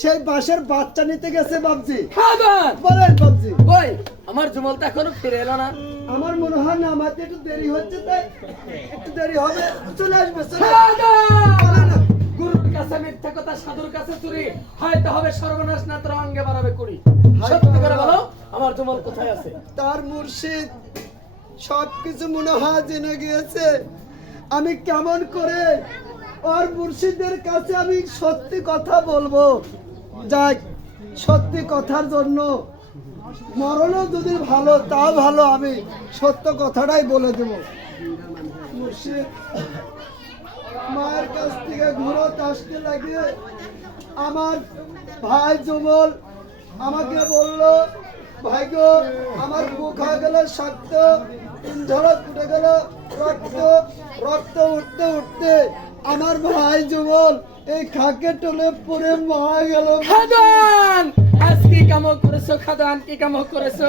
সেই বাঁশের বাচ্চা নিতে গেছে বাবজি। খাবার বলেন বাবজি। কই আমার জুমল তো এখনো ফিরে এলো না। আমার মনে হয় না, আমাদের একটু দেরি হচ্ছে, তাই একটু দেরি হবে, চলে আসবে চলে আসবে। খাবার! গুরুর কাছে মিথ্যা কথা, সাধুর কাছে চুরি, হয়তো হবে সর্বনাশ, না তোর অঙ্গে বাড়াবে কুড়ি। সত্যি করে বলো আমার জুমল কোথায় আছে? তার মুর্শিদ সবকিছু মনে হয় জেনে গিয়েছে। আমি কেমন করে ওর মুর্শিদের কাছে আমি সত্যি কথা বলবো? যাক, সত্যি কথার জন্য মরণও যদি ভালো, তাও ভালো, আমি সত্য কথাটাই বলে দেব। মুর্শিদ মায়ের কাছ থেকে ঘুরত আসতে লাগে আমার ভাই জুমল আমাকে বলল, ভাই গো আমার বুক হয়ে গেল শক্ত, ঝড়ক উঠে গেল রক্ত, রক্ত উঠতে উঠতে আমার ভাই জুমল এই খাকে টলে পড়ে মারা গেল। খাদান আজ কি কাম করেছো? খাদান কি কাম করেছো?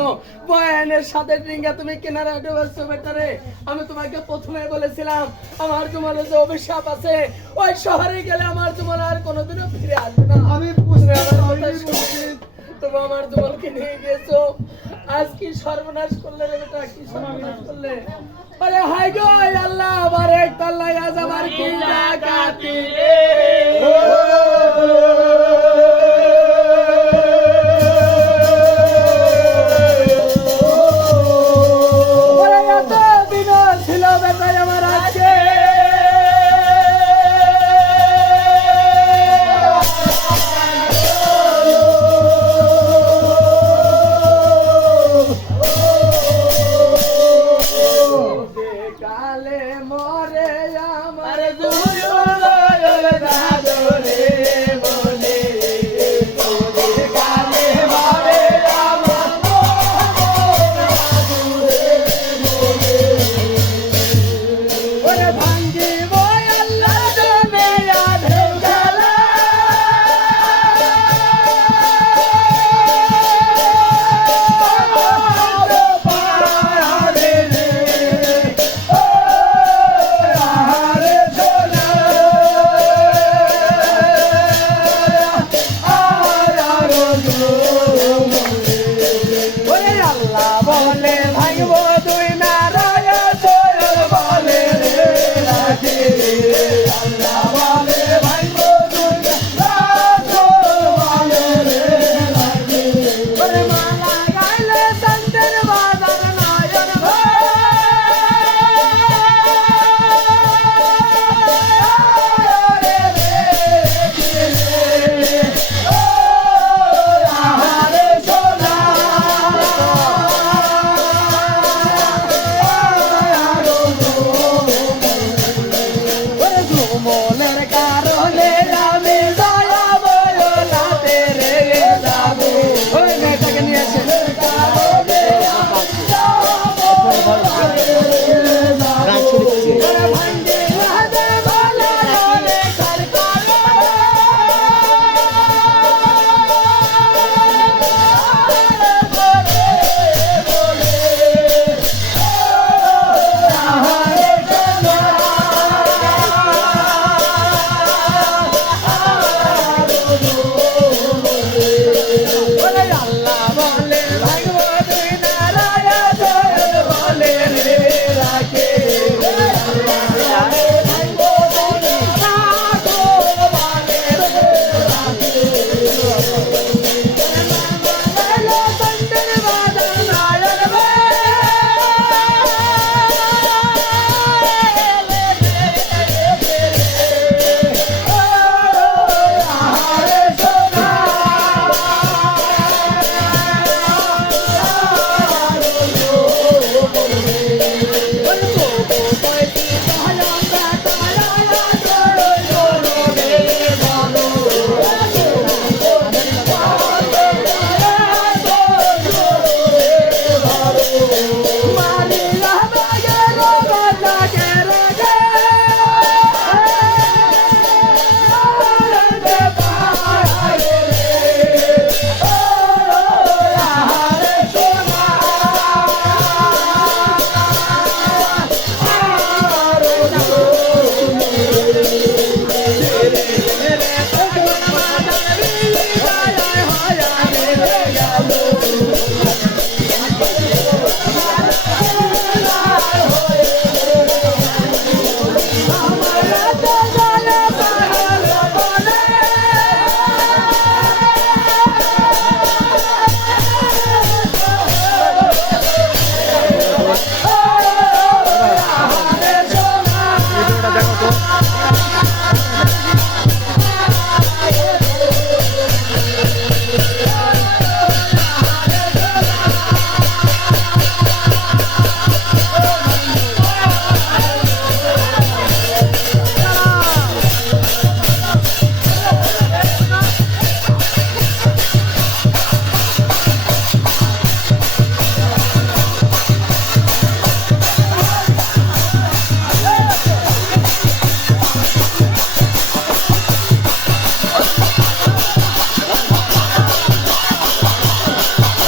বয়ানের সাথে ডিঙ্গা তুমি কিনারা ডুবেছো বেটারে। আমি তোমাকে প্রথমে বলেছিলাম আমার জুমলে যে অভিশাপ আছে, ওই শহরে গেলে আমার জুমল আর কোনোদিনও ফিরে আসবে না। আমি বুঝতে পারিনি মুর্শিদ। তুমি আমার জুমলকে নিয়ে গেছো, আজ কি সর্বনাশ করলে রে বেটা, কি সর্বনাশ করলে? আরে হাই গো আল্লাহ বারেক আল্লাহ, আজ আমার কি ডাকাতি রে। ওরে এত দিন ছিল বেটাই আমার আজকে। কালে মরে আমার দুর্বল দাদরে বলে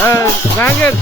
জাহাঙ্গীর